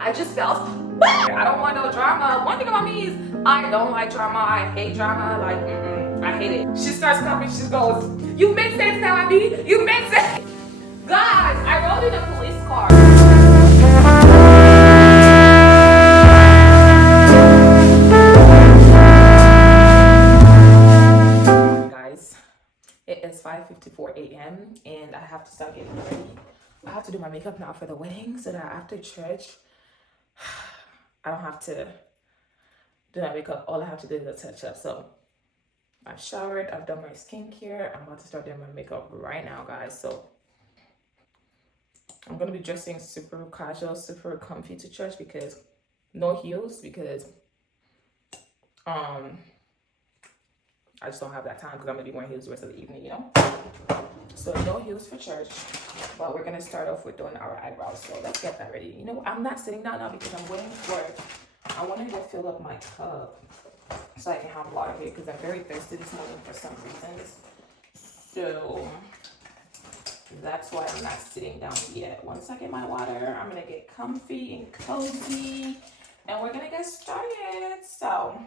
I just felt, I don't want no drama. One thing about me is I don't like drama. I hate drama. Like, I hate it. She starts coming, she goes, you make sense now, Abby. You make sense. Guys, I rode in a police car. Guys, it is 5:54 a.m. and I have to start getting ready. I have to do my makeup now for the wedding so that after church, I don't have to do my makeup. All I have to do is a touch up. So I've showered, I've done my skincare. I'm about to start doing my makeup right now, guys. So I'm gonna be dressing super casual, super comfy to church because no heels, because I just don't have that time because I'm gonna be wearing heels the rest of the evening, you know? So no heels for church, but we're gonna start off with doing our eyebrows. So let's get that ready. You know, I'm not sitting down now because I'm waiting for, I wanted to fill up my cup so I can have water here because I'm very thirsty this morning for some reasons. So that's why I'm not sitting down yet. Once I get my water, I'm gonna get comfy and cozy and we're gonna get started. So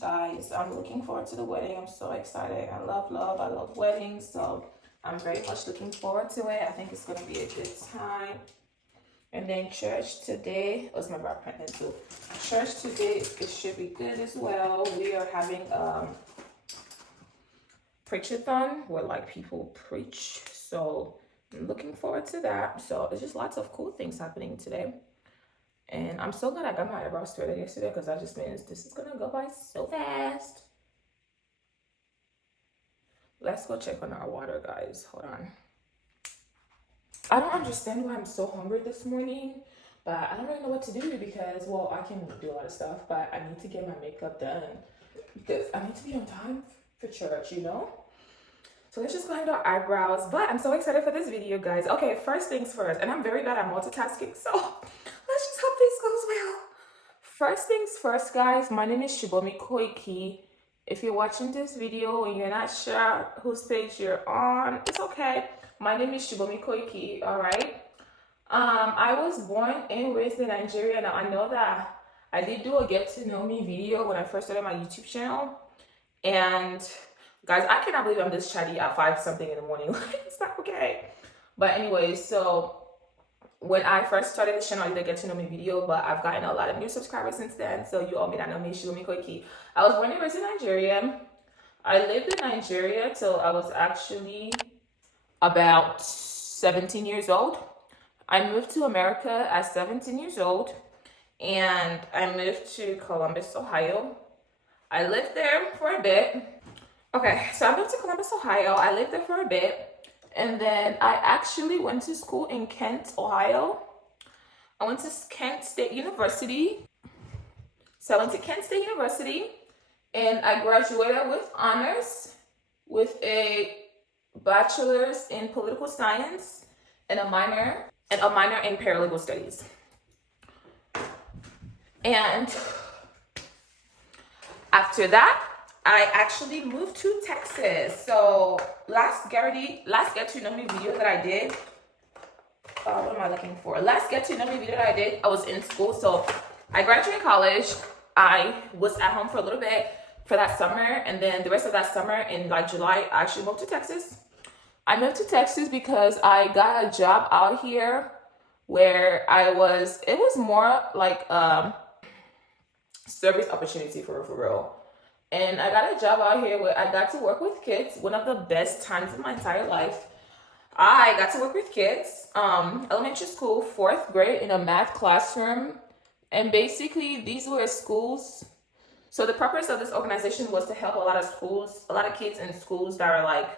guys, I'm looking forward to the wedding. I'm so excited. I love weddings, so I'm very much looking forward to it. I think it's gonna be a good time. And then church today, let's remember our pregnant too. Church today, it should be good as well. We are having preach-a-thon where like people preach, so I'm looking forward to that. So there's just lots of cool things happening today. And I'm so glad I got my eyebrows threaded yesterday because that just means this is gonna go by so fast. Let's go check on our water, guys. Hold on. I don't understand why I'm so hungry this morning, but I don't really know what to do because, well, I can do a lot of stuff, but I need to get my makeup done because I need to be on time for church, you know? So let's just go ahead and do our eyebrows. But I'm so excited for this video, guys. Okay, first things first, and I'm very bad at multitasking, so let's just hope this goes well. First things first, guys, my name is Subomi Koiki. If you're watching this video and you're not sure whose page you're on, it's okay. My name is Subomi Koiki, all right? I was born and raised in Nigeria. Now, I know that I did do a get to know me video when I first started my YouTube channel. And guys, I cannot believe I'm this chatty at 5 something in the morning. It's not okay. But anyways, so when I first started this channel, I did a get to know me video, but I've gotten a lot of new subscribers since then. So you all may not know me, Subomi Koiki. I was born and raised in Nigeria. I lived in Nigeria till I was actually about 17 years old. I moved to America at 17 years old and I moved to Columbus, Ohio. I lived there for a bit. Okay, so I moved to Columbus, Ohio. I lived there for a bit. And then I actually went to school in Kent, Ohio. I went to Kent State University. So I went to Kent State University and I graduated with honors with a bachelor's in political science and a minor in paralegal studies. And after that, I actually moved to Texas. So last get to know me video that I did, what am I looking for? Last get to know me video that I did, I was in school. So I graduated college. I was at home for a little bit for that summer. And then the rest of that summer in like July, I actually moved to Texas. I moved to Texas because I got a job out here where it was more like service opportunity for real. And I got a job out here where I got to work with kids. One of the best times of my entire life. I got to work with kids, elementary school, 4th grade in a math classroom. And basically these were schools. So the purpose of this organization was to help a lot of kids in schools that are like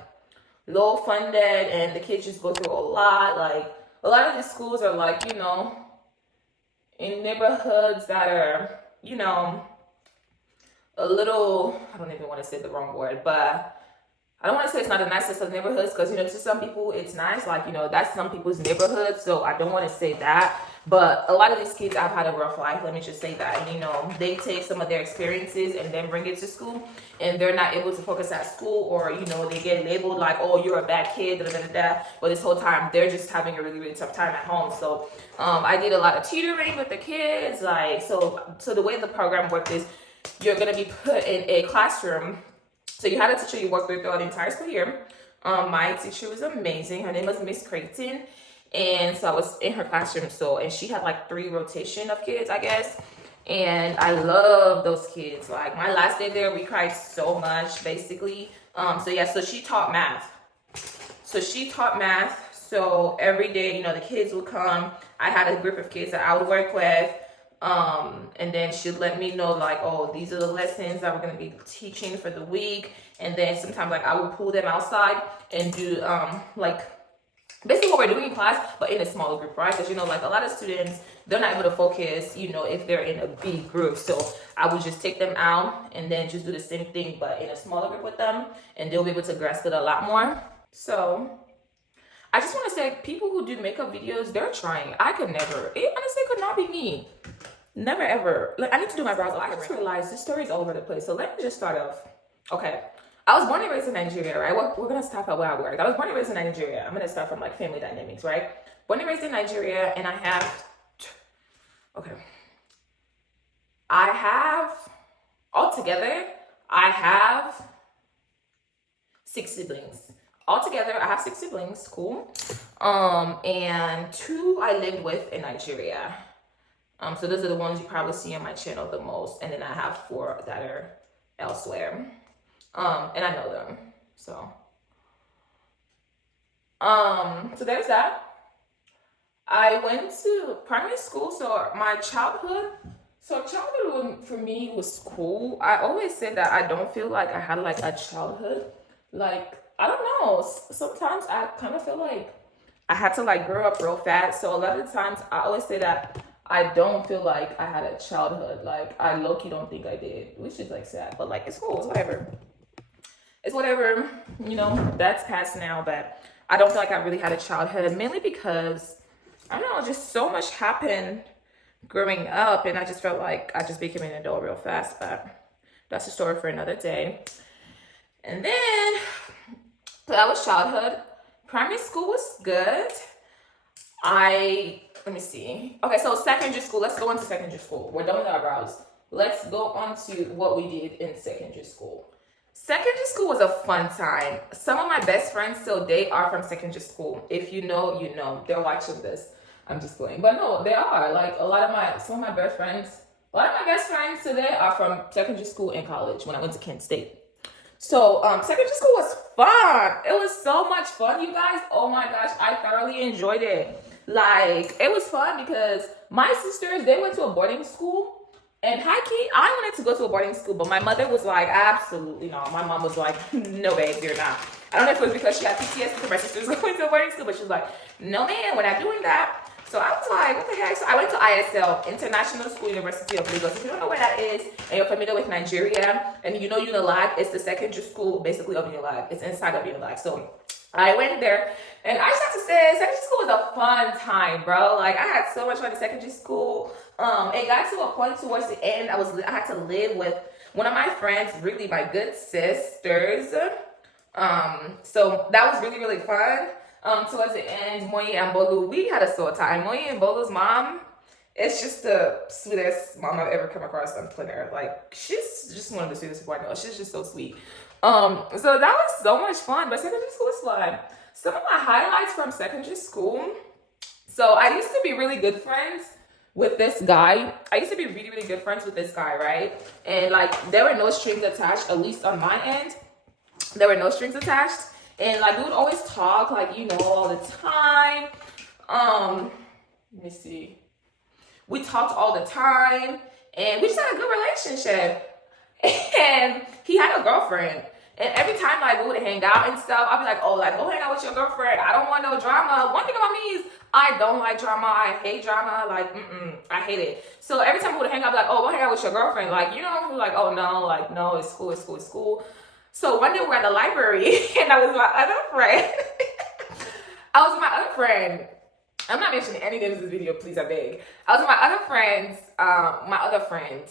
low funded and the kids just go through a lot. Like a lot of these schools are like, you know, in neighborhoods that are, you know, a little, I don't even want to say the wrong word, but I don't want to say it's not the nicest of neighborhoods because, you know, to some people it's nice. Like, you know, that's some people's neighborhood. So I don't want to say that. But a lot of these kids have had a rough life, let me just say that. And, you know, they take some of their experiences and then bring it to school, and they're not able to focus at school, or, you know, they get labeled like, oh, you're a bad kid, da, da, da, da. But this whole time, they're just having a really, really tough time at home. So I did a lot of tutoring with the kids. Like, so the way the program worked is you're going to be put in a classroom. So you had a teacher you worked with throughout the entire school year. My teacher was amazing. Her name was Miss Creighton. And so I was in her classroom, and she had like 3 rotation of kids, I guess. And I love those kids. Like, my last day there, we cried so much, basically. So she taught math. So every day, you know, the kids would come. I had a group of kids that I would work with. And then she'd let me know, like, oh, these are the lessons that we're going to be teaching for the week. And then sometimes, like, I would pull them outside and do, basically what we're doing in class, but in a smaller group, right? Because, you know, like, a lot of students, they're not able to focus, you know, if they're in a big group. So I would just take them out and then just do the same thing, but in a smaller group with them, and they'll be able to grasp it a lot more. So I just want to say, people who do makeup videos, they're trying. I could never. It honestly could not be me. Never, ever. Like, I need to do my brows. I just realized this story is all over the place. So let me just start off. Okay. I was born and raised in Nigeria, right? We're going to start at where I work. I was born and raised in Nigeria. I'm going to start from, like, family dynamics, right? Born and raised in Nigeria, and I have 6 siblings. Altogether, I have 6 siblings, cool. And 2 I lived with in Nigeria. So those are the ones you probably see on my channel the most. And then I have 4 that are elsewhere. And I know them. So there's that. I went to primary school, so childhood for me was cool. I always said that I don't feel like I had like a childhood. Like, I don't know. Sometimes I kind of feel like I had to like grow up real fast. So a lot of the times I always say that I don't feel like I had a childhood. Like, I low-key don't think I did, which is like sad, but like, it's cool. It's whatever. It's whatever, you know, that's past now, but I don't feel like I really had a childhood, mainly because, I don't know, just so much happened growing up, and I just felt like I just became an adult real fast, but that's a story for another day. And then, so that was childhood. Primary school was good. Let me see. Okay, so secondary school, let's go into secondary school. We're done with our brows. Let's go on to what we did in secondary school. Secondary school was a fun time. Some of my best friends still, they are from secondary school. If you know, you know. They're watching this. I'm just playing. But no, they are. Like, some of my best friends today are from secondary school and college when I went to Kent State. So, secondary school was fun. It was so much fun, you guys. Oh my gosh, I thoroughly enjoyed it. Like, it was fun because my sisters, they went to a boarding school. And high-key, I wanted to go to a boarding school, but my mother was like, absolutely not. My mom was like, no, babe, you're not. I don't know if it was because she had PTSD because my sister was going to a boarding school, but she was like, no, man, we're not doing that. So I was like, what the heck? So I went to ISL, International School University of Lagos. If you don't know where that is, and you're familiar with Nigeria, and you know Unilag, it's the secondary school, basically, of Unilag. It's inside of Unilag. So I went there, and I just have to say, secondary school was a fun time, bro. Like, I had so much fun in secondary school. It got to a point towards the end, I had to live with one of my friends, really my good sisters. So that was really, really fun. Towards the end, Moye and Bolu, we had a sore time. Moye and Bolu's mom, it's just the sweetest mom I've ever come across on planet Earth. Like, she's just one of the sweetest people I know. She's just so sweet. So that was so much fun, but secondary school was fun. Some of my highlights from secondary school. So I used to be really good friends with this guy. Right? And like, there were no strings attached, at least on my end. There were no strings attached. And like, we would always talk, like, you know, all the time. Let me see. We talked all the time, and we just had a good relationship. And he had a girlfriend. And every time, like, we would hang out and stuff, I'd be like, oh, like, go hang out with your girlfriend. I don't want no drama. One thing about me is I don't like drama. I hate drama. Like, I hate it. So every time we would hang out, I'd be like, oh, go hang out with your girlfriend. Like, you know, we're like, oh, no, like, no, it's school, it's school, it's school. So one day we were at the library, and I was with my other friend. I'm not mentioning any names in this video, please, I beg. I was with my other friends, my other friend,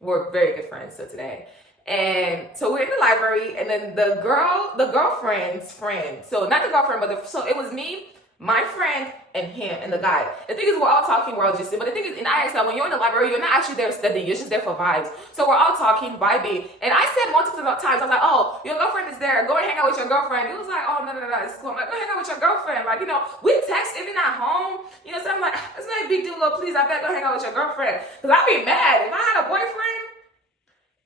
we're very good friends so today. And so we're in the library, and then the girlfriend's friend, so not the girlfriend, but so it was me, my friend, and him, and the guy. The thing is, we're all talking, we're all just, but the thing is, in ISL, when you're in the library, you're not actually there studying, you're just there for vibes. So we're all talking, vibing, and I said multiple times, I was like, oh, your girlfriend is there, go and hang out with your girlfriend. He was like, oh, no, it's cool. I'm like, go hang out with your girlfriend. Like, you know, we text even at home, you know, so I'm like, it's not a big deal, Lord, please, I better go hang out with your girlfriend. Because I'd be mad if I had a boyfriend,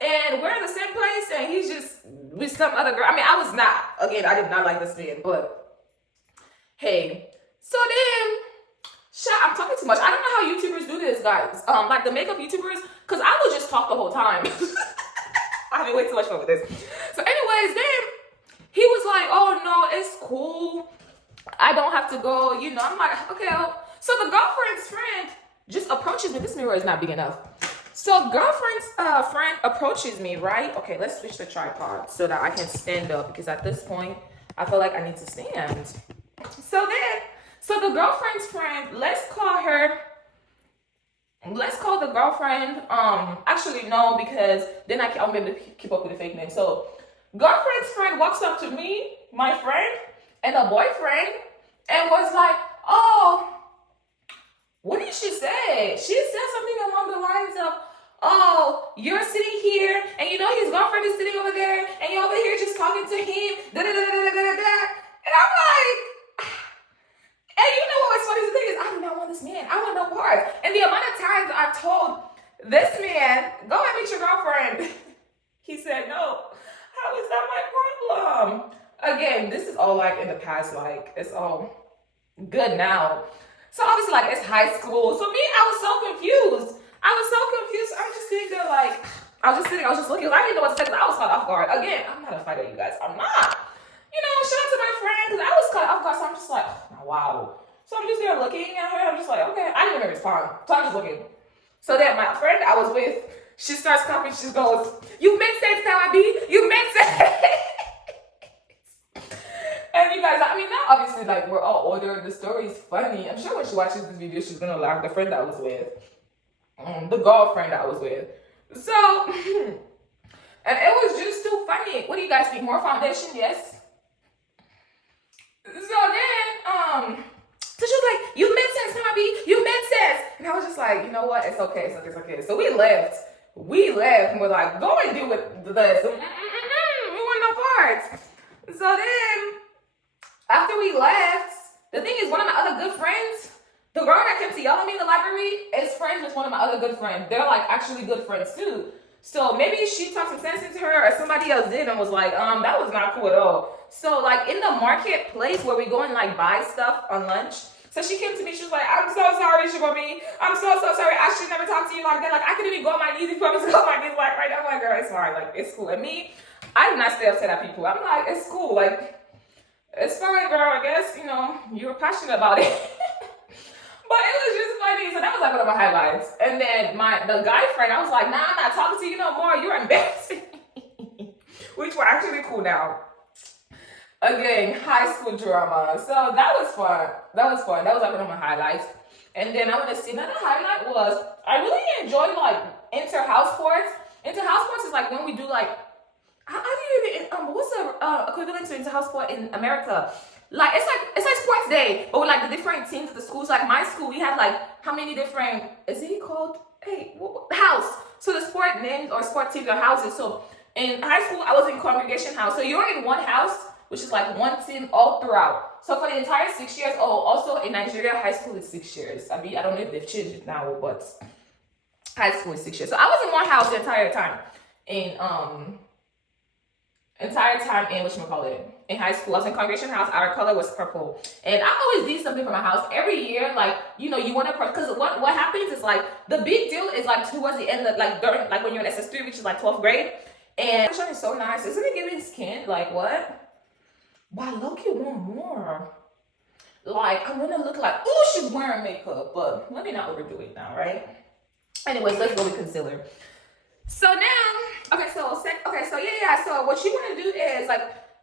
and we're in the same place, and he's just with some other girl. I mean, I was not, again, I did not like this man, but hey. So then, I'm talking too much. I don't know how YouTubers do this, guys. Like the makeup YouTubers, because I would just talk the whole time. I'm having way too much fun with this. So anyways, then he was like, oh no, it's cool. I don't have to go, you know. I'm like, okay. So the girlfriend's friend just approaches me. This mirror is not big enough. So girlfriend's friend approaches me, right? Okay, let's switch the tripod so that I can stand up, because at this point, I feel like I need to stand. So the girlfriend's friend, let's call the girlfriend, actually no, because then I'll be able to keep up with the fake name. So girlfriend's friend walks up to me, my friend, and a boyfriend, and was like, oh, what did she say? She said something along the lines of, oh, you're sitting here, and you know his girlfriend is sitting over there, and you're over here just talking to him, da-da-da-da-da-da-da. And I'm like, and you know what was funny? The thing is, I do not want this man. I want no part. And the amount of times I've told this man, go and meet your girlfriend, he said, no, how is that my problem? Again, this is all like in the past, like it's all good now. So obviously, like it's high school. So me, I was so confused. I'm just sitting there like, I was just looking. I didn't know what to say because I was caught off guard. Again, I'm not a fighter, you guys. I'm not. You know, shout out to my friend because I was caught off guard. So I'm just like, oh, wow. So I'm just there looking at her. I'm just like, okay. I didn't even respond. So I'm just looking. So then my friend I was with, she starts clapping. She goes, you make sense now, Abby. You make sense. And you guys, I mean, now obviously, like, we're all older. The story is funny. I'm sure when she watches this video, she's going to laugh. The friend that I was with. The girlfriend I was with. So, and it was just too funny. What do you guys think? More foundation? Yes. So then, so she was like, you made sense, Bobby. You made sense. And I was just like, you know what? It's okay. It's okay. So we left. And we're like, go and deal with this. We want no parts. So then, after we left, the thing is, one of my other good friends, the girl that came to yell at me in the library, is friends with one of my other good friends. They're like actually good friends too. So maybe she talked some sense into her, or somebody else did and was like, that was not cool at all. So like in the marketplace where we go and like buy stuff on lunch, so she came to me, she was like, I'm so sorry, Subomi. I'm so sorry. I should never talk to you like that. Like I couldn't even go on my knees if I was go on my knees like right now. I'm like, girl, it's fine. Like it's cool. And me, I do not stay upset at people. I'm like, it's cool. Like it's fine, girl. I guess, you know, you were passionate about it. But it was just funny. So that was like one of my highlights. And then the guy friend, I was like, nah, I'm not talking to you no more. You're embarrassing. Which were actually cool now. Again, high school drama. So that was fun. That was like one of my highlights. And then I want to see another highlight was I really enjoyed like inter-house sports. Inter-house sports is like when we do like, how do you even, what's the equivalent to inter-house sport in America? Like it's like sports day, but with like the different teams of the schools. Like my school, we had like how many different, is it called, house. So the sport names or sport teams are houses. So in high school, I was in congregation house. So you're in one house, which is like one team all throughout. So for the entire 6 years, also in Nigeria, high school is 6 years. I mean, I don't know if they've changed it now, but high school is 6 years. So I was in one house the entire time in high school. I was in congregation house. Our color was purple, and I always did something for my house every year. Like, you know, you want to, because what happens is like the big deal is like towards the end of like during like when you're in SS3, which is like 12th grade, and fashion is so nice. Isn't it giving skin? Like what? Why low-key want more? Like I want to look like, oh, she's wearing makeup, but let me not overdo it now, right? Anyways, let's go with concealer. So now, so what you want to do is like,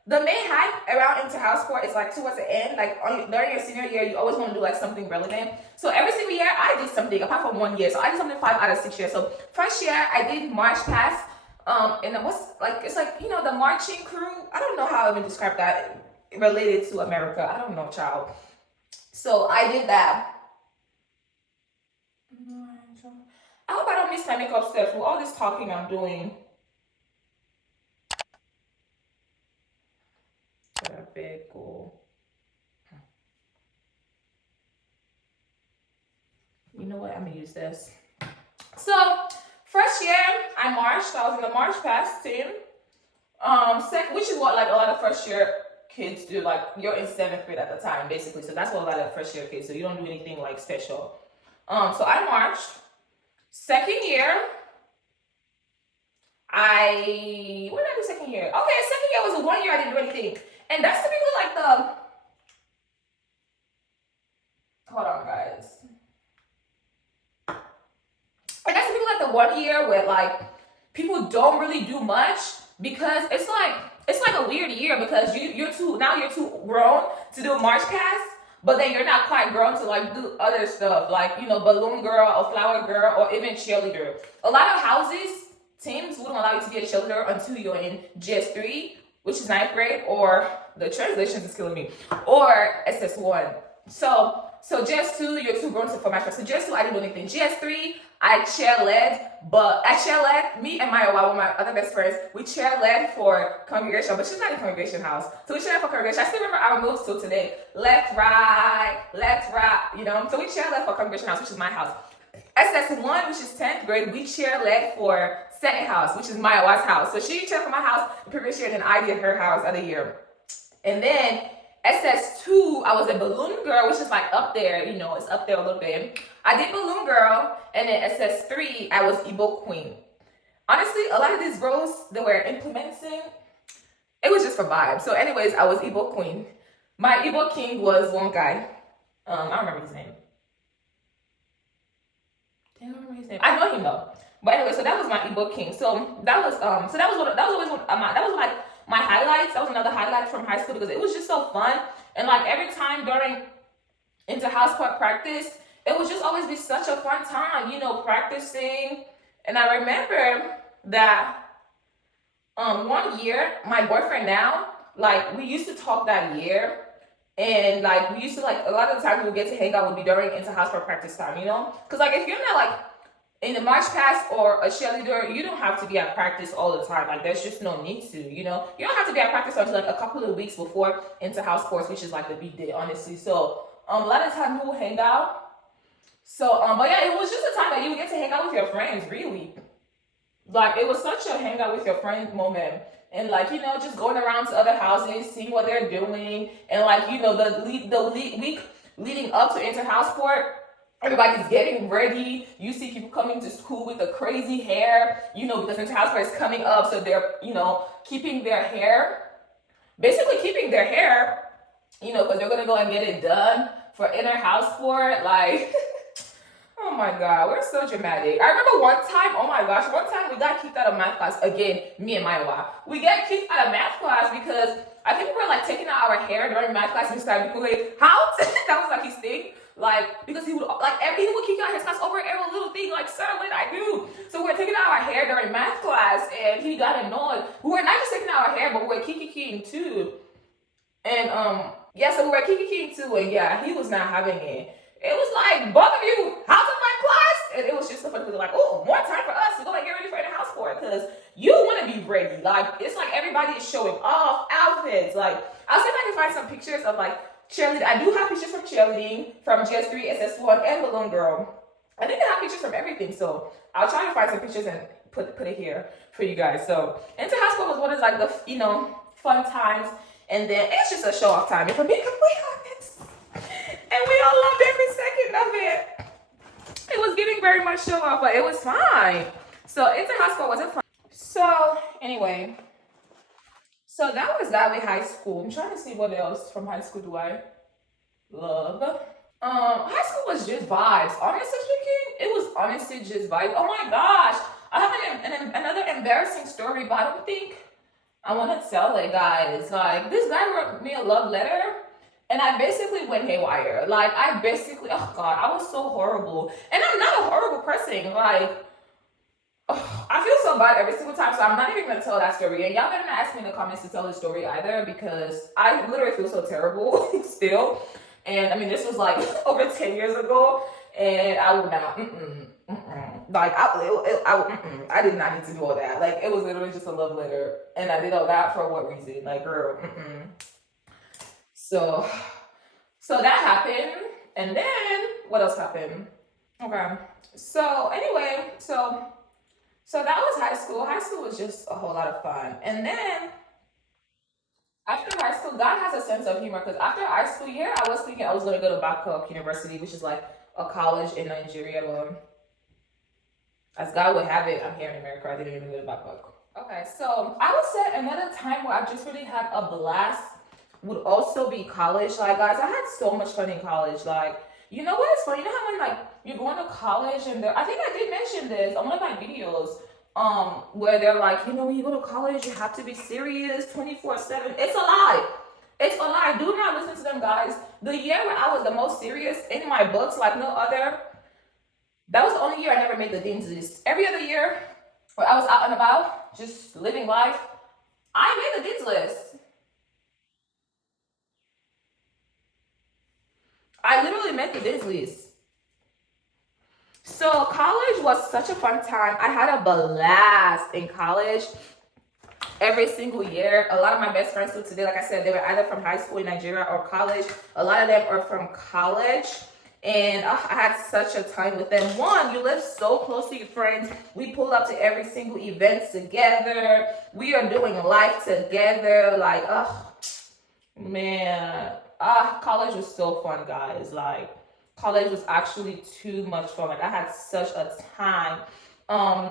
the main hype around inter-house sport is like towards the end, like during your senior year, you always want to do like something relevant. So every single year, I did something apart from 1 year. So I did something 5 out of 6 years. So first year, I did march past, and it was like it's like the marching crew. I don't know how I even describe that related to America. I don't know, child. So I did that. I hope I don't miss my makeup steps with all this talking I'm doing. Big goal. You know what? I'm gonna use this. So first year I marched. I was in the march past team. Which is what like a lot of first year kids do. Like you're in 7th grade at the time, basically. So that's what a lot of first year kids do. You don't do anything like special. So I marched. Second year, what did I do second year? Okay, second year was the 1 year I didn't do anything. And that's typically like hold on guys. And that's typically like the 1 year where like people don't really do much because it's like a weird year because you're too grown to do march past, but then you're not quite grown to like do other stuff like balloon girl or flower girl or even cheerleader. A lot of houses teams wouldn't allow you to be a cheerleader until you're in GS3, which is 9th grade, or the translations is killing me, or SS1. So GS2, you're too grown to for my class. So GS2, I didn't do anything. GS3, I chair led, me and Maya, one of my other best friends, we chair led for congregation, but she's not in congregation house. So we chair for congregation. I still remember our moves till today. Left, right, So we chair led for congregation house, which is my house. SS1, which is 10th grade, we chair led for second house, which is Maya Watt's house. So she chaired for my house the previous year, and then I did her house other year. And then SS2, I was a balloon girl, which is like up there, it's up there a little bit. I did balloon girl, and then SS3, I was Igbo queen. Honestly, a lot of these roles that we're implementing, it was just for vibes. So anyways, I was Igbo queen. My Igbo king was one guy. I don't remember his name. I don't remember his name. I know him though. But anyway, so that was my Igbo king. So that was like my highlights. That was another highlight from high school because it was just so fun. And like every time during inter-house sport practice, it would just always be such a fun time, practicing. And I remember that 1 year, my boyfriend now, like we used to talk that year. And like we used to like a lot of the times we would get to hang out would be during inter-house sport practice time, Because like if you're not like in the march past or a cheerleader, you don't have to be at practice all the time. Like there's just no need to, You don't have to be at practice until like a couple of weeks before inter-house sports, which is like the big day, honestly. So a lot of times we will hang out. So but yeah, it was just a time that you would get to hang out with your friends, really. Like it was such a hang out with your friends moment. And like, just going around to other houses, seeing what they're doing. And like, the week leading up to inter-house sport, everybody's getting ready. You see people coming to school with the crazy hair, because inter-house sport is coming up. So they're, keeping their hair, because they're going to go and get it done for inter-house sport. Like, oh my God, we're so dramatic. I remember one time we got kicked out of math class. Again, me and Maya. We got kicked out of math class because I think we were like taking out our hair during math class and started like, how? That was like his thing. Like, because he would kick out his class over every little thing. Like, sir, what did I do? So we were taking out our hair during math class and he got annoyed. We were not just taking out our hair, but we were kiki-keying too. And so we were kiki-keying too, and yeah, he was not having it. It was like, both of you, how's in my class? And it was just so funny. We were like, oh, more time for us to go and get ready for the house sport because you want to be ready. Like, it's like everybody is showing off outfits. Like, I'll see if I can find some pictures of like cheerleading. I do have pictures from cheerleading, from GS3, SS1, and Balloon Girl. I think I have pictures from everything. So I'll try to find some pictures and put it here for you guys. So inter-house sport was one of like the fun times, and then it's just a show off time. If I'm being completely honest. And we all loved every second of it. It was getting very much show off, but it was fine. So inter-house sport wasn't fun. So anyway, so that was that with high school. I'm trying to see what else from high school do I love. High school was just vibes. Honestly speaking, it was honestly just vibes. Oh my gosh, I have another embarrassing story, but I don't think I want to tell it, guys. Like, this guy wrote me a love letter, and I basically went haywire. Like, I basically, oh God, I was so horrible. And I'm not a horrible person. Like, I feel so bad every single time, so I'm not even gonna tell that story. And y'all better not ask me in the comments to tell the story either, because I literally feel so terrible still. And I mean, this was like over 10 years ago, and I would not, like, I did not need to do all that. Like, it was literally just a love letter, and I did all that for what reason? Like, girl, So, so that happened, and then what else happened? Okay, so anyway, so that was high school. High school was just a whole lot of fun. And then after high school, God has a sense of humor, because after high school year, I was thinking I was going to go to Babcock University, which is like a college in Nigeria. Well, as God would have it, I'm here in America. I didn't even go to Babcock. Okay, so I would say another time where I just really had a blast would also be college. Like, guys, I had so much fun in college. Like, you know what is funny? You know how when like you're going to college and I think I did mention this on one of my videos, where they're like, you know, when you go to college, you have to be serious 24/7. It's a lie. It's a lie. Do not listen to them, guys. The year where I was the most serious in my books, like no other, that was the only year I never made the dean's list. Every other year where I was out and about, just living life, I made the dean's list. I literally made the dean's list. So college was such a fun time. I had a blast in college every single year. A lot of my best friends still today, like I said, they were either from high school in Nigeria or college. A lot of them are from college. And I had such a time with them. One, you live so close to your friends. We pull up to every single event together. We are doing life together. Like, oh, man. College was so fun, guys. Like, college was actually too much fun. Like, I had such a time. I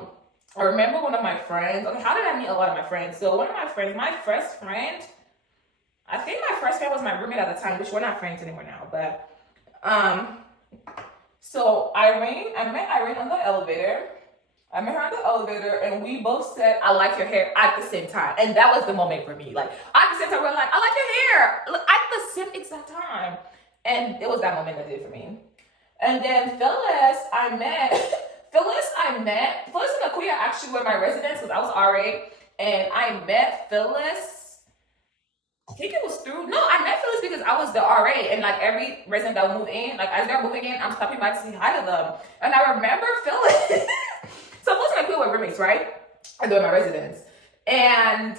remember one of my friends. Okay, how did I meet a lot of my friends? So one of my friends, my first friend, I think my first friend was my roommate at the time, which we're not friends anymore now. But so I met Irene on the elevator. I met her on the elevator, and we both said, "I like your hair" at the same time, and that was the moment for me. Like, at the same time, we're like, "I like your hair," like, at the same exact time, and it was that moment that did it for me. And then Phyllis and Akuya actually were my residents, because I was RA, and I met Phyllis. I think it was through. No, I met Phyllis because I was the RA, and like every resident that would move in, like as they're moving in, I'm stopping by to say hi to them. And I remember Phyllis. So Phyllis and I were roommates, right? And they were my residents. And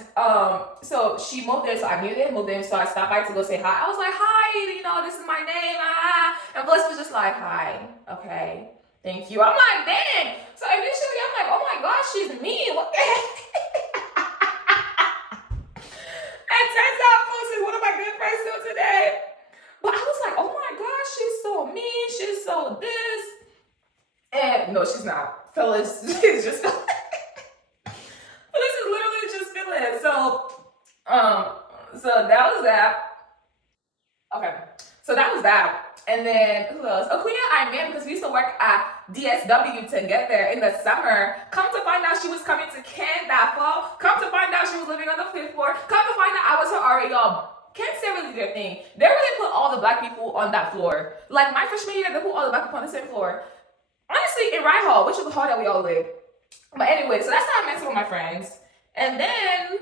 so she moved in, so I knew they moved in, so I stopped by to go say hi. I was like, "Hi, you know, this is my name." And Phyllis was just like, "Hi, okay, thank you." I'm like, "Dang." So initially, I'm like, "Oh my gosh, she's mean. What the heck?" And turns out Phyllis is one of my good friends still today. But I was like, "Oh my gosh, she's so mean. She's so this." And no, she's not. Phyllis is just Phyllis is literally just feeling. So that was that. Okay. So that was that. And then who else? Akuya I met because we used to work at DSW together in the summer. Come to find out she was coming to Kent that fall. Come to find out she was living on the 5th floor. Come to find out I was her RA, y'all. Kent's really their thing. They really put all the black people on that floor. Like my freshman year, they put all the black people on the same floor. Honestly, in Rye Hall, which is the hall that we all live. But anyway, so that's how I met some of my friends. And then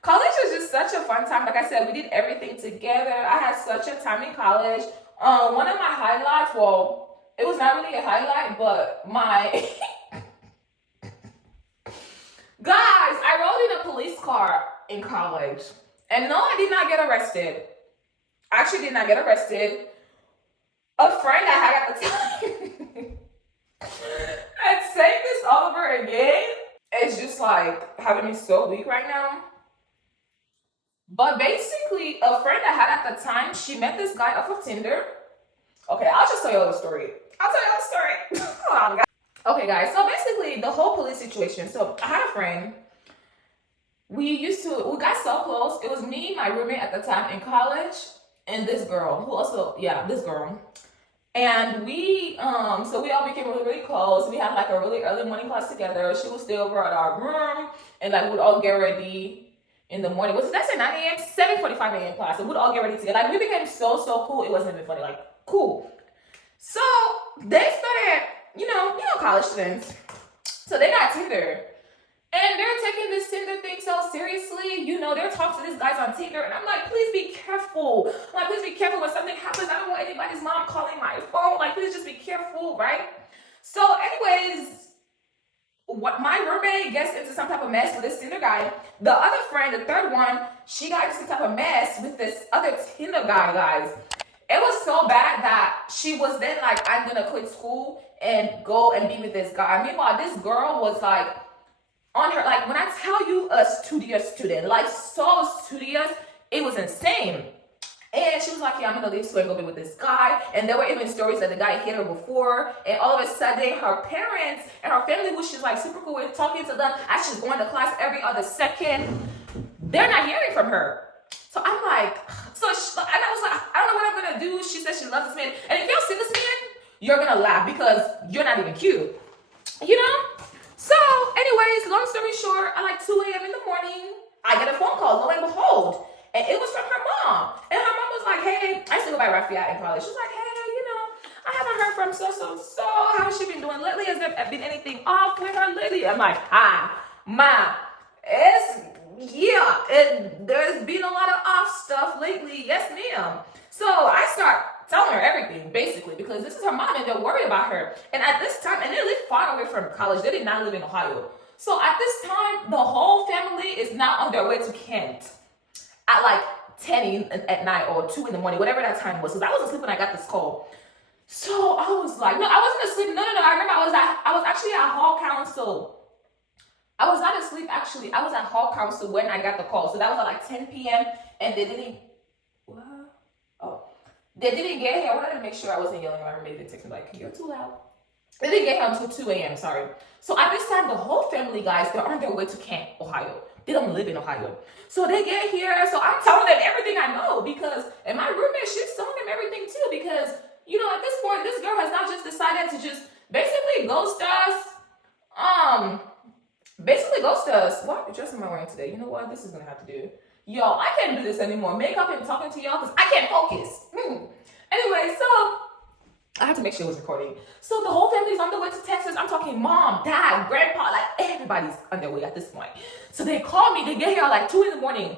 college was just such a fun time. Like I said, we did everything together. I had such a time in college. One of my highlights, well, it was not really a highlight, but my guys, I rode in a police car in college. And no, I did not get arrested. I actually did not get arrested. A friend I had at the time and saying this all over again, it's just like having me so weak right now. But basically, a friend I had at the time, she met this guy off of Tinder. Okay, I'll just tell you the story. I'll tell you the story. Hold on, guys. Okay, guys. So basically, the whole police situation. So I had a friend. We got so close. It was me, my roommate at the time in college, and this girl this girl. And we so we all became really, really close. We had like a really early morning class together. She would stay over at our room, and like we'd all get ready in the morning. Was it, did I say 9 a.m.? 7:45 a.m. class. So we'd all get ready together. Like, we became so cool. It wasn't even funny. Like, cool. So they started, college students. So they got Tinder. And they're taking this Tinder thing so seriously. They're talking to these guys on Tinder. And I'm like, please be careful. I'm like, please be careful when something happens. I don't want anybody's mom calling my phone. Like, please just be careful, right? So anyways, what my roommate gets into some type of mess with this Tinder guy. The other friend, the third one, she got into some type of mess with this other Tinder guy, guys. It was so bad that she was then like, I'm gonna quit school and go and be with this guy. Meanwhile, this girl was like on her, like, when I tell you, a studious student, like so studious, it was insane. And she was like, yeah, I'm gonna leave school and go be with this guy. And there were even stories that the guy hit her before. And all of a sudden, her parents and her family, who she's like super cool with, talking to them as she's going to class every other second, they're not hearing from her. So I'm like, and I was like, I don't know what I'm gonna do. She said she loves this man. And if you don't see this man, you're gonna laugh because you're not even cute. So anyways, long story short, at like 2 a.m. in the morning, I get a phone call, lo and behold. And it was from her mom. And her mom was like, hey, I used to go by Raphael in college. She was like, hey, I haven't heard from so. How has she been doing lately? Has there been anything off with her lately? I'm like, ma, there's been a lot of off stuff lately. Yes, ma'am. So I start telling her everything, basically, because this is her mom and they're worried about her. And at this time, and they live far away from college. They did not live in Ohio. So at this time, the whole family is now on their way to Kent at like 10 at night or 2 in the morning, whatever that time was. Because I wasn't asleep when I got this call. So I was like, no, I wasn't asleep. No. I remember I was actually at hall council. I was not asleep, actually. I was at hall council when I got the call. So that was at like 10 p.m. And they didn't, what? Oh, they didn't get here. I wanted to make sure I wasn't yelling. My roommate did text me like, you're too loud. They didn't get here until 2 a.m., sorry. So at this time, the whole family, guys, they're on their way to Kent, Ohio. They don't live in Ohio. So they get here. So I'm telling them everything I know and my roommate, she's telling them everything too because, at this point, this girl has not just decided to just basically ghost us. What dress am I wearing today? You know what? This is going to have to do. Yo, I can't do this anymore. Makeup and talking to y'all because I can't focus. Anyway, so I had to make sure it was recording. So the whole family's on their way to Texas. I'm talking mom, dad, grandpa, like everybody's on their way at this point. So they call me. They get here at like 2 in the morning.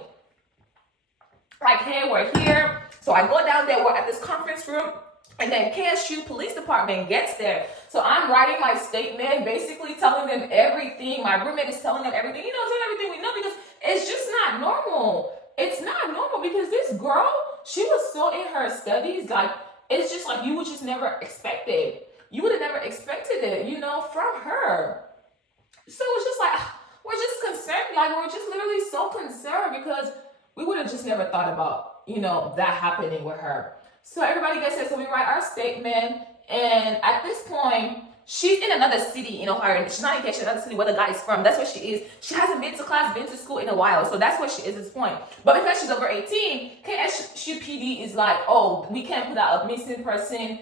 Like, hey, we're here. So I go down there. We're at this conference room. And then KSU Police Department gets there. So I'm writing my statement, basically telling them everything. My roommate is telling them everything. Telling everything we know because it's just not normal. It's not normal because this girl, she was so in her studies. Like, it's just like you would just never expect it. You would have never expected it, from her. So it's just like, we're just concerned. Like, we're just literally so concerned because we would have just never thought about, that happening with her. So everybody gets it. So we write our statement. And at this point, she's in another city in Ohio. And she's not in Kent, she's in another city where the guy is from. That's where she is. She hasn't been to class, been to school in a while. So that's where she is at this point. But because she's over 18, KSU PD is like, oh, we can't put out a missing person,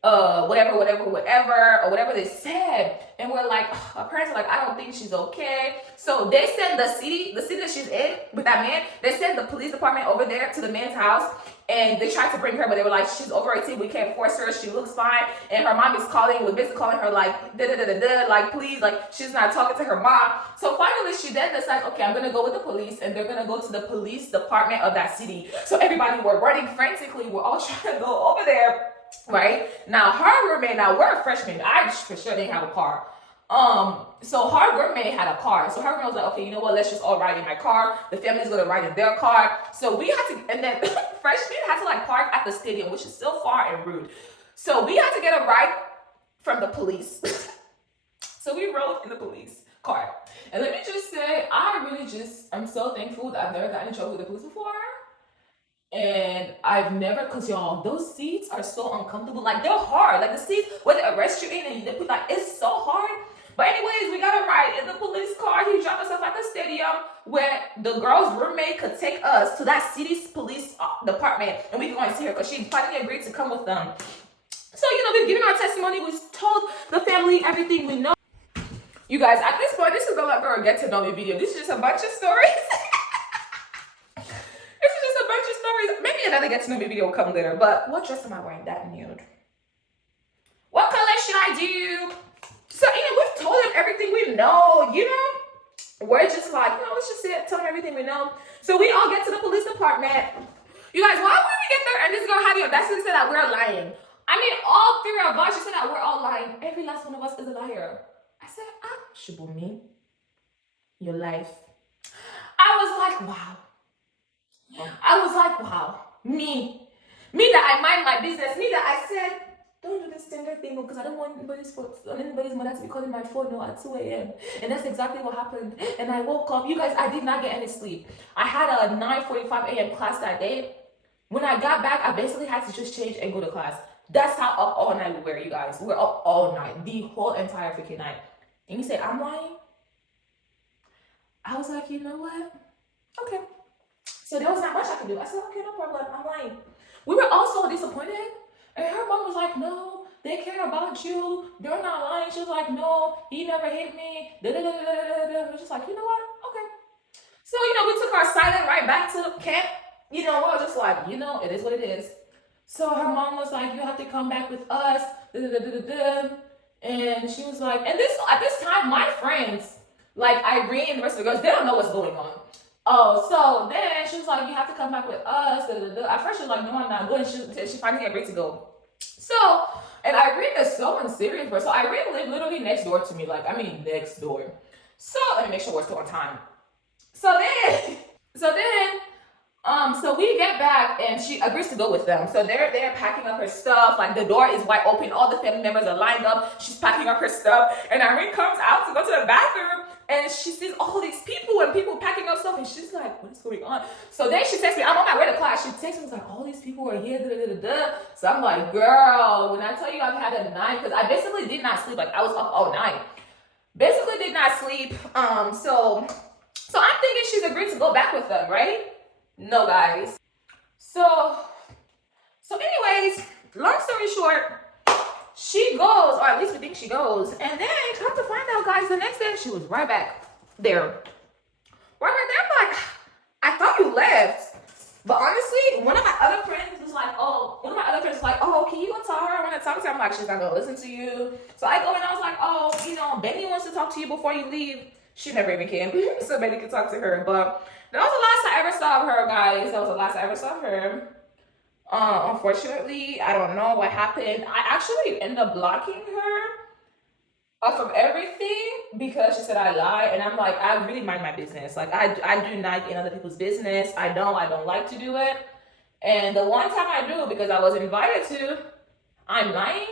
whatever, or whatever they said. And we're like, our parents are like, I don't think she's okay. So they send the city that she's in with that man, they send the police department over there to the man's house. And they tried to bring her, but they were like, she's over 18, we can't force her, she looks fine. And her mom is basically calling her like, like, please, like, she's not talking to her mom. So finally, she then decides, okay, I'm gonna go with the police, and they're gonna go to the police department of that city. So everybody were running frantically, we're all trying to go over there, right? Now, her roommate, we're a freshman, I for sure didn't have a car. So her roommate had a car. So her roommate was like, okay, you know what? Let's just all ride in my car. The family's gonna ride in their car. So we had to, and then freshmen had to like park at the stadium, which is still far and rude. So we had to get a ride from the police. So we rode in the police car. And let me just say, I'm so thankful that I've never gotten in trouble with the police before. And I've never, cause y'all, those seats are so uncomfortable. Like, they're hard. Like the seats where they arrest you in and they put, like, it's so hard. But anyways, we got a ride in the police car. He dropped us off at the stadium where the girl's roommate could take us to that city's police department and we could go and see her because she finally agreed to come with them. So, we've given our testimony. We told the family everything we know. You guys, at this point, this is no longer a get to know me video. This is just a bunch of stories. maybe another get to know me video will come later. But what dress am I wearing? That nude. What color should I do? So, we've told him everything we know, We're just like, let's just sit, tell him everything we know. So we all get to the police department. You guys, why would we get there and this girl had the audacity to say that we're lying? I mean, all three of us, she said that we're all lying. Every last one of us is a liar. I said, Subomi, your life. I was like, wow. I was like, wow. Me that I mind my business. Me that I said, don't do this Tinder thing because I don't want anybody's mother to be calling my phone now at 2 a.m. And that's exactly what happened. And I woke up. You guys, I did not get any sleep. I had a 9:45 a.m. class that day. When I got back, I basically had to just change and go to class. That's how up all night we were, you guys. We're up all night. The whole entire freaking night. And you say, I'm lying? I was like, you know what? Okay. So there was not much I could do. I said, okay, no problem. I'm lying. We were all so disappointed. And her mom was like, no, they care about you. They're not lying. She was like, no, he never hit me. We're just like, you know what? Okay. So, we took our silent right back to camp. We were just like, it is what it is. So her mom was like, you have to come back with us. And she was like, and at this time, my friends, like Irene and the rest of the girls, they don't know what's going on. Oh, so then she was like, you have to come back with us. At first she was like, no, I'm not going. She finally agreed to go. So, and Irene is so unserious, bro. So Irene lived literally next door to me. Next door. So, let me make sure we're still on time. So we get back and she agrees to go with them. So they're packing up her stuff. Like the door is wide open. All the family members are lined up. She's packing up her stuff. And Irene comes out to go to the bathroom. And she sees all these people and people packing up stuff. And she's like, what is going on? So then she texts me. I'm on my way to class. She texts me, like, all these people are here. So I'm like, girl, when I tell you I've had a night, because I basically did not sleep. Like I was up all night. Basically did not sleep. So I'm thinking she's agreed to go back with them, right? No, guys. So anyways, long story short, she goes, or at least we think she goes, and then come to find out, guys, the next day she was right back there. Right back there. I'm like, I thought you left. But honestly, one of my other friends was like, oh, can you go tell her I want to talk to her? I'm like, she's not going to listen to you. So I go and I was like, oh, Benny wants to talk to you before you leave. She never even came. So Benny could talk to her. But that was the last I ever saw of her, guys. That was the last I ever saw of her. Unfortunately, I don't know what happened. I actually ended up blocking her off of everything because she said I lie, and I'm like, I really mind my business. Like I do not get in other people's business. I don't like to do it. And the one time I do because I was invited to, I'm lying.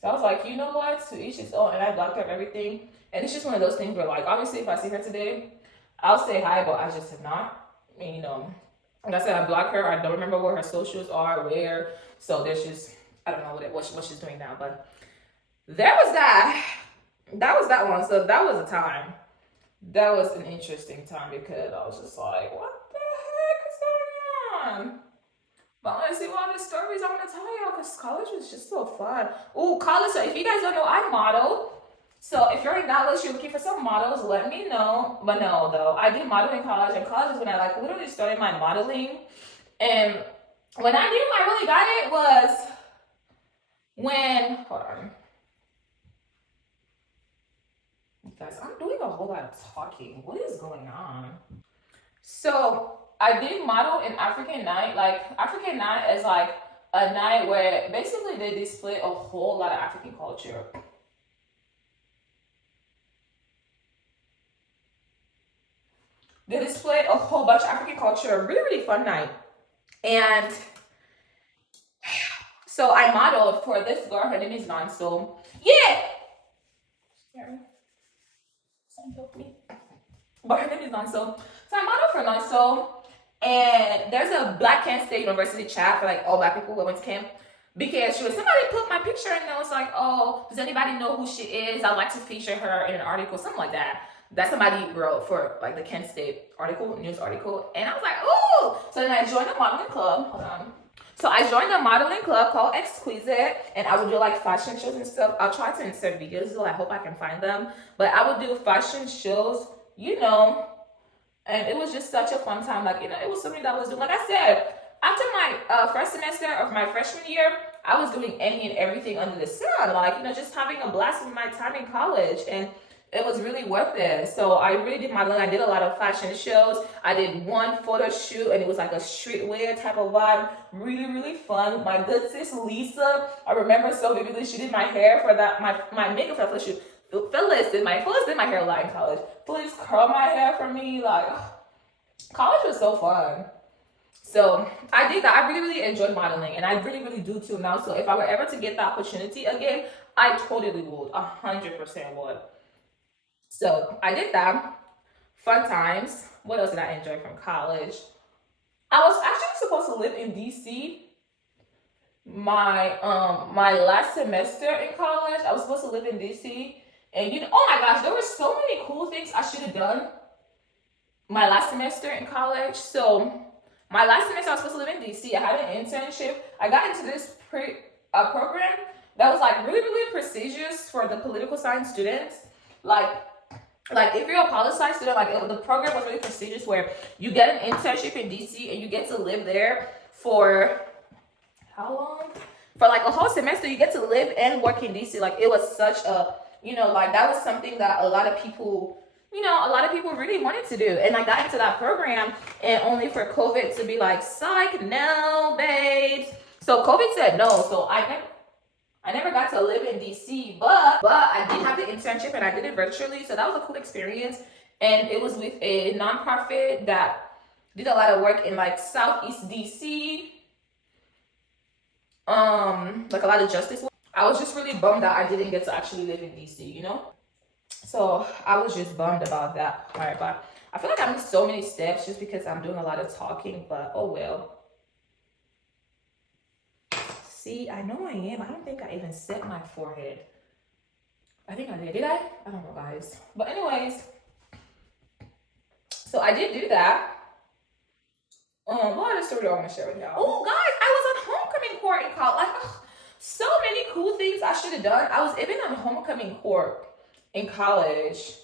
So I was like, you know what? To each his own, and I blocked her of everything. And it's just one of those things where, like, obviously, if I see her today, I'll say hi, but I just have not. I mean, like I said, I blocked her. I don't remember where her socials are, where. So there's just, I don't know what she's doing now. But there was that. That was that one. So that was a time. That was an interesting time because I was just like, what the heck is going on? But honestly, one of the stories I want to tell y'all because college was just so fun. Oh, college. So if you guys don't know, I model. So if you're in Dallas, you're looking for some models, let me know. But no, though, I did modeling in college, and college is when I literally started my modeling. And when I knew I really got it was when, hold on. Guys, I'm doing a whole lot of talking. What is going on? So I did model in African Night. Like African Night is like a night where basically they display a whole lot of African culture. They displayed a whole bunch of African culture, a really, really fun night. And so I modeled for this girl, her name is Nanso. Yeah! But her name is Nanso. So I modeled for Nanso. And there's a Black Kent State University chat for like all Black people who went to camp. Because somebody put my picture in there. It was like, oh, does anybody know who she is? I'd like to feature her in an article, something like that. That somebody wrote for like the Kent State news article. And I was like, oh! So then I joined a modeling club. Hold on. So I joined a modeling club called Exquisite. And I would do like fashion shows and stuff. I'll try to insert videos, so I hope I can find them. But I would do fashion shows, and it was just such a fun time. Like, it was something that I was doing. Like I said, after my first semester of my freshman year, I was doing any and everything under the sun, like, just having a blast with my time in college, and it was really worth it. So I really did modeling. I did a lot of fashion shows. I did one photo shoot, and it was like a streetwear type of vibe. Really, really fun. My good sis Lisa, I remember so vividly. She did my hair for that, my makeup for that photo shoot. Phyllis did my hair a lot in college. Phyllis curled my hair for me. Like, college was so fun. So I did that. I really, really enjoyed modeling, and I really, really do too now. So if I were ever to get the opportunity again, I totally would. 100% would. So I did that. Fun times. What else did I enjoy from college? I was actually supposed to live in DC. My last semester in college, I was supposed to live in DC, and oh my gosh, there were so many cool things I should have done my last semester in college. So my last semester, I was supposed to live in DC. I had an internship. I got into this program that was like really, really prestigious for the political science students. Like if you're a poli sci student, the program was really prestigious, where you get an internship in DC and you get to live there for how long? For like a whole semester. You get to live and work in DC. Like, it was such a, that was something that a lot of people really wanted to do. And I got into that program, and only for COVID to be like, psych, no, babes. So COVID said no. So I never got to live in DC, but I did have the internship, and I did it virtually. So that was a cool experience. And it was with a nonprofit that did a lot of work in like Southeast DC. Like a lot of justice. I was just really bummed that I didn't get to actually live in DC, So I was just bummed about that part. But I feel like I missed so many steps just because I'm doing a lot of talking, but oh well. See, I know I am. I don't think I even set my forehead. I think I did. Did I? I don't know, guys. But anyways, so I did do that. What other story do I want to share with y'all? Oh, guys, I was on homecoming court in college. Like, so many cool things I should have done. I was even on homecoming court in college,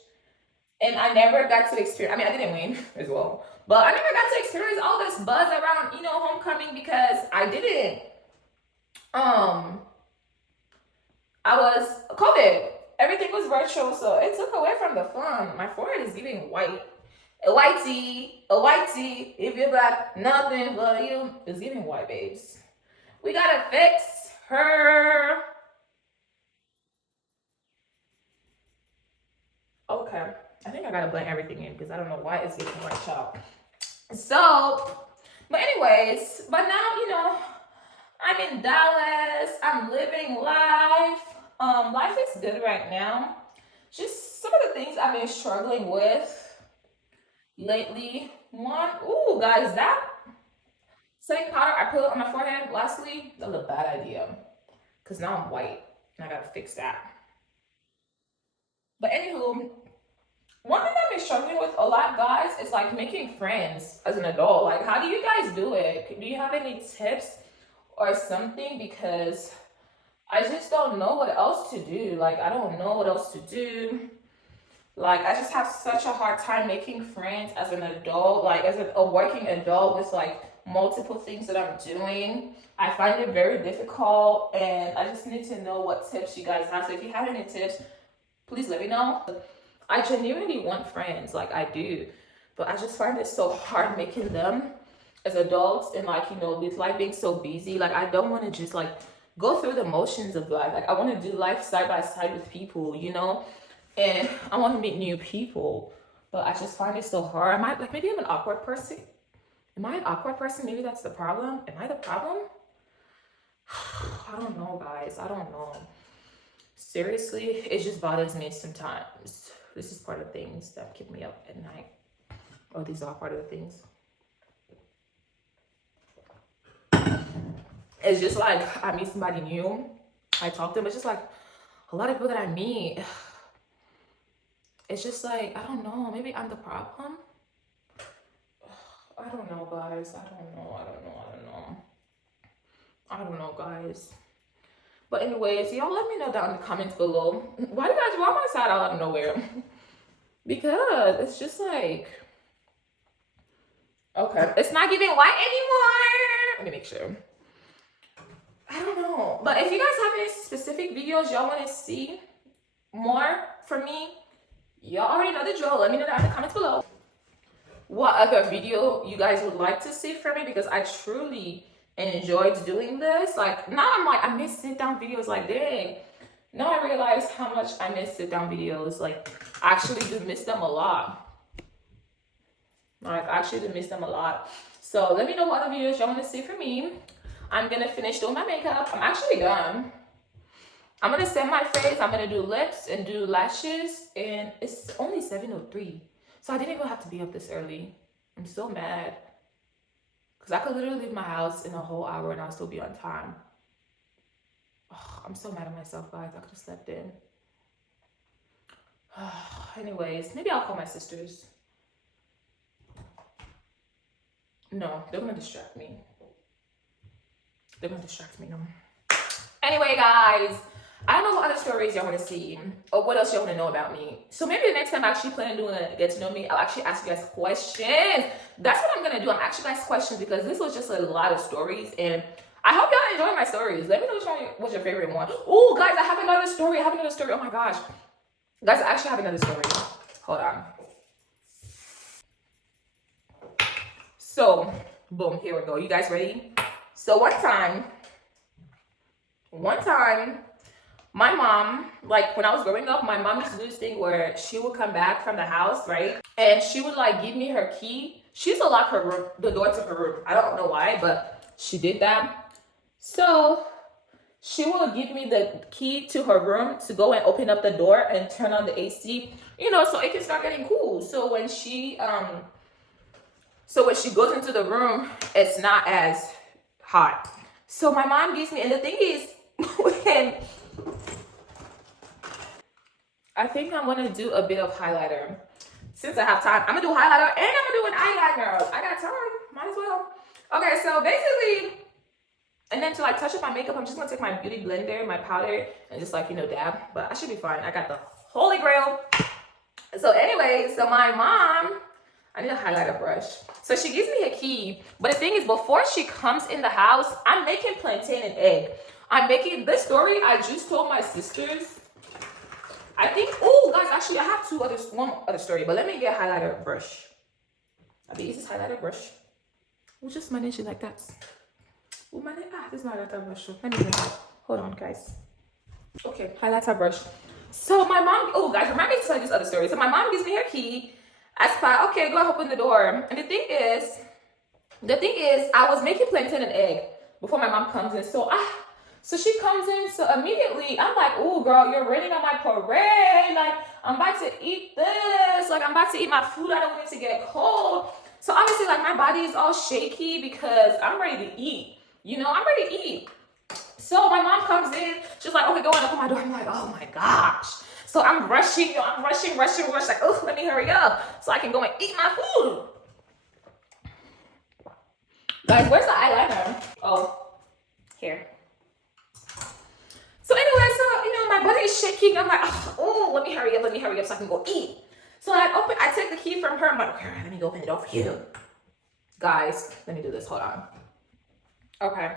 and I never got to experience. I mean, I didn't win as well, but I never got to experience all this buzz around, homecoming, because I didn't. I was COVID. Everything was virtual, so it took away from the fun. My forehead is giving white. A whitey, if you're black, nothing but you. It's giving white, babes. We gotta fix her. Okay, I think I gotta blend everything in because I don't know why it's giving white, child. So, but anyways, but now, I'm in Dallas. I'm living life. Life is good right now. Just some of the things I've been struggling with lately. One, ooh, guys, that setting powder I put on my forehead lastly, that was a bad idea. Because now I'm white, and I gotta fix that. But anywho, one thing I've been struggling with a lot, guys, is like making friends as an adult. Like, how do you guys do it? Do you have any tips or something? Because I just don't know what else to do. Like, I don't know what else to do. Like, I just have such a hard time making friends as an adult, like as a working adult with like multiple things that I'm doing. I find it very difficult, and I just need to know what tips you guys have. So if you have any tips, please let me know. I genuinely want friends, like I do, but I just find it so hard making them as adults, and like, with life being so busy, like I don't want to just like go through the motions of life. Like, I want to do life side by side with people, and I want to meet new people, but I just find it so hard. Maybe I'm an awkward person. Am I an awkward person? Maybe that's the problem. Am I the problem? I don't know, guys. I don't know. Seriously, it just bothers me sometimes. This is part of things that keep me up at night. Oh, these are part of the things. It's just like I meet somebody new, I talk to them. It's just like a lot of people that I meet. It's just like, I don't know, maybe I'm the problem. I don't know, guys. I don't know, guys. But anyways, y'all let me know down in the comments below. Why am I sad out of nowhere? Because it's just like, okay, it's not giving white Let me make sure. I don't know. But if you guys have any specific videos y'all want to see more from me, y'all already know the drill. Let me know down in the comments below what other video you guys would like to see from me, because I truly enjoyed doing this. Like, now I'm like, I miss sit down videos. Like, dang. Now I realize how much I miss sit down videos. Like, I actually do miss them a lot. Like, I actually do miss them a lot. So let me know what other videos y'all want to see from me. I'm gonna finish doing my makeup. I'm actually done. I'm gonna set my face. I'm gonna do lips and do lashes, and it's only 7:03. So I didn't even have to be up this early. I'm so mad. Because I could literally leave my house in a whole hour and I'll still be on time. Oh, I'm so mad at myself, guys. I could have slept in. Anyways, maybe I'll call my sisters. No, they're gonna distract me. They're gonna distract me, no. Anyway, guys, I don't know what other stories y'all want to see or what else y'all want to know about me. So maybe the next time I actually plan on doing a get to know me, I'll actually ask you guys questions. That's what I'm gonna do. I'm asking you guys questions because this was just a lot of stories, and I hope y'all enjoy my stories. Let me know which one was your favorite one. Oh, guys, I have another story. Oh my gosh, guys, I actually have another story. Hold on. So, boom, here we go. You guys ready? So one time, my mom, like when I was growing up, my mom used to do this thing where she would come back from the house, right? And she would like give me her key. She used to lock her room, the door to her room. I don't know why, but she did that. So she will give me the key to her room to go and open up the door and turn on the AC, you know, so it can start getting cool. So when she goes into the room, it's not as hot. So my mom gives me, and the thing is, when I think I'm gonna do a bit of highlighter. Since I have time, I'm gonna do highlighter and I'm gonna do an eyeliner. I got time, might as well. Okay, so basically, and then to like touch up my makeup, I'm just gonna take my beauty blender, my powder, and just like, you know, dab. But I should be fine. I got the holy grail. So anyway, so my mom, I need a highlighter brush. So she gives me a key. But the thing is, before she comes in the house, I'm making plantain and egg. I'm making this story I just told my sisters. I think, oh guys, actually I have one other story, but let me get a highlighter brush. I'll be easiest highlighter brush. We'll just manage it like that. Oh my, this is my highlighter brush. Let me hold on, guys. Okay, highlighter brush. So my mom, oh guys, remind me to tell you this other story. So my mom gives me her key. I spot, okay, go open the door. And the thing is, I was making plantain and egg before my mom comes in. So she comes in, so immediately I'm like, oh girl, you're raining on my parade. Like, I'm about to eat this. Like, I'm about to eat my food. I don't want it to get cold. So obviously, like, my body is all shaky because I'm ready to eat. You know, I'm ready to eat. So my mom comes in. She's like, okay, go and open my door. I'm like, oh my gosh. So I'm rushing, like, oh, let me hurry up so I can go and eat my food. Guys, where's the eyeliner? Oh, here. So anyway, so, you know, my body is shaking. I'm like, oh, let me hurry up so I can go eat. So I take the key from her. I'm like, okay, let me go open the door for you. Guys, let me do this, hold on. Okay.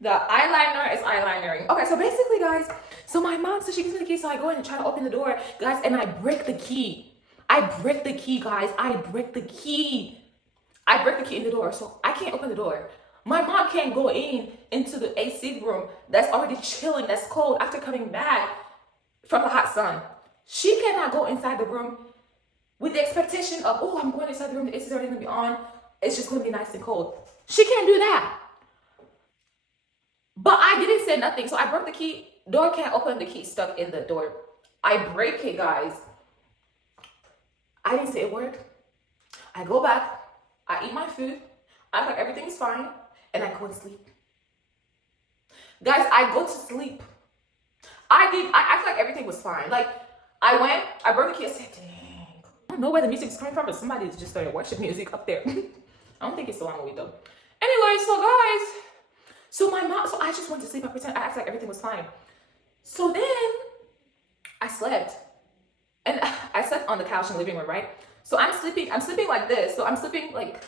The eyeliner is eyelinering. Okay, so basically, guys, so my mom, so she gives me the key, so I go in and try to open the door, guys, and I break the key. I break the key in the door, so I can't open the door. My mom can't go into the AC room that's already chilling, that's cold after coming back from the hot sun. She cannot go inside the room with the expectation of, oh, I'm going inside the room, the AC is already gonna be on, it's just gonna be nice and cold. She can't do that. But I didn't say nothing, so I broke the key. Door can't open, the key stuck in the door. I break it, guys. I didn't say a word. I go back, I eat my food, I act like everything's fine, and I go to sleep. Guys, I go to sleep. I act like everything was fine. Like, I broke the key, I said, dang. I don't know where the music is coming from, but somebody just started watching music up there. I don't think it's the movie though. Anyway, so guys, so I just went to sleep. I act like everything was fine. So then I slept. And I slept on the couch in the living room, right? So I'm sleeping like this. So I'm sleeping like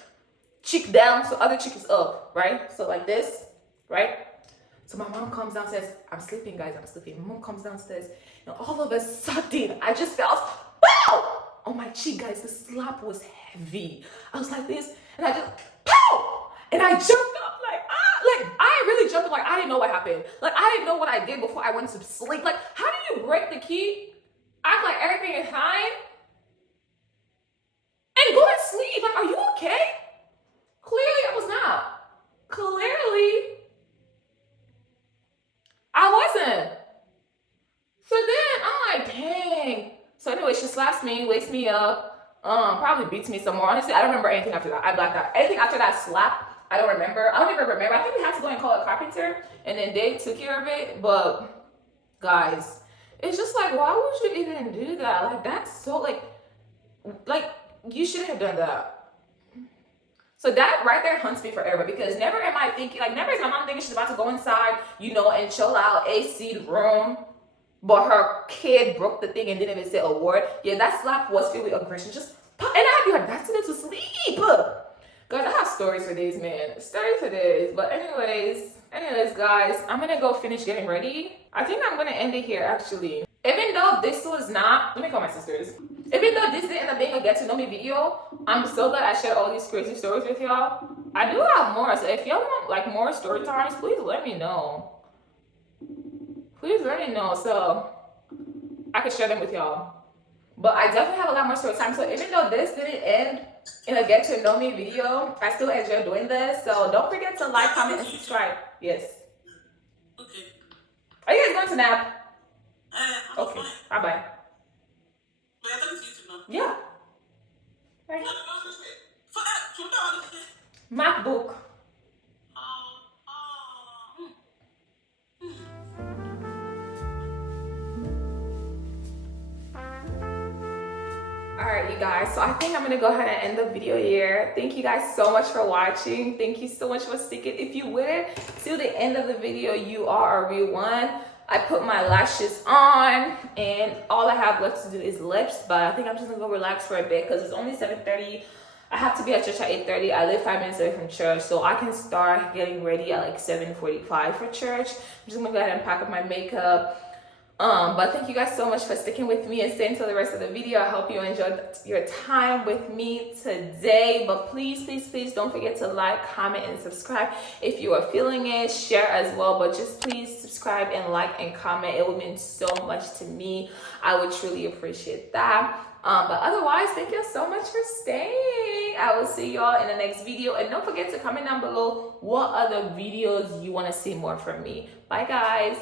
cheek down, so other cheek is up, right? So like this, right? So my mom comes downstairs. I'm sleeping, guys. I'm sleeping. My mom comes downstairs, and all of a sudden, I just felt pow on my cheek, guys. The slap was heavy. I was like this, and I just pow, and I jumped up like I really jumped up like I didn't know what happened. Like I didn't know what I did before I went to sleep. Like how do you break the key, act like everything is fine, and go to sleep? Like, are you okay? Clearly, I was not. Clearly, I wasn't. So then I'm like, dang. So anyway, she slaps me, wakes me up, probably beats me some more. Honestly, I don't remember anything after that. I blacked out. Anything after that slap, I don't remember. I don't even remember. I think we had to go and call a carpenter, and then they took care of it. But guys, it's just like, why would you even do that? Like that's so like you shouldn't have done that. So that right there haunts me forever because never am I thinking, like never is my mom thinking she's about to go inside, and chill out, AC the room, but her kid broke the thing and didn't even say a word. Yeah, that slap was filled with aggression. Just and I'd be like, that's it to sleep. God, I have stories for days, man. Stories for days. But anyways, guys, I'm gonna go finish getting ready. I think I'm gonna end it here actually. Even though this was not, let me call my sisters. Even though this didn't end up being a get to know me video, I'm so glad I shared all these crazy stories with y'all. I do have more, so if y'all want like more story times, please let me know. Please let me know so I can share them with y'all. But I definitely have a lot more story time. So even though this didn't end in a get to know me video, I still enjoy doing this. So don't forget to like, comment, and subscribe. Yes. Okay. Are you guys going to nap? Okay. Fine. Bye bye. But I thought it's YouTube now. Yeah. Right. For MacBook. Alright you guys, so I think I'm gonna go ahead and end the video here. Thank you guys so much for watching. Thank you so much for sticking. If you waited till the end of the video, you are a real one. I put my lashes on and all I have left to do is lips, but I think I'm just gonna go relax for a bit because it's only 7:30. I have to be at church at 8:30. I live 5 minutes away from church, so I can start getting ready at like 7:45 for church. I'm just gonna go ahead and pack up my makeup. But thank you guys so much for sticking with me and staying till the rest of the video. I hope you enjoyed your time with me today. But please, please, please don't forget to like, comment, and subscribe if you are feeling it. Share as well, but just please subscribe and like and comment. It would mean so much to me. I would truly appreciate that. But otherwise, thank you so much for staying. I will see y'all in the next video. And don't forget to comment down below what other videos you want to see more from me. Bye, guys.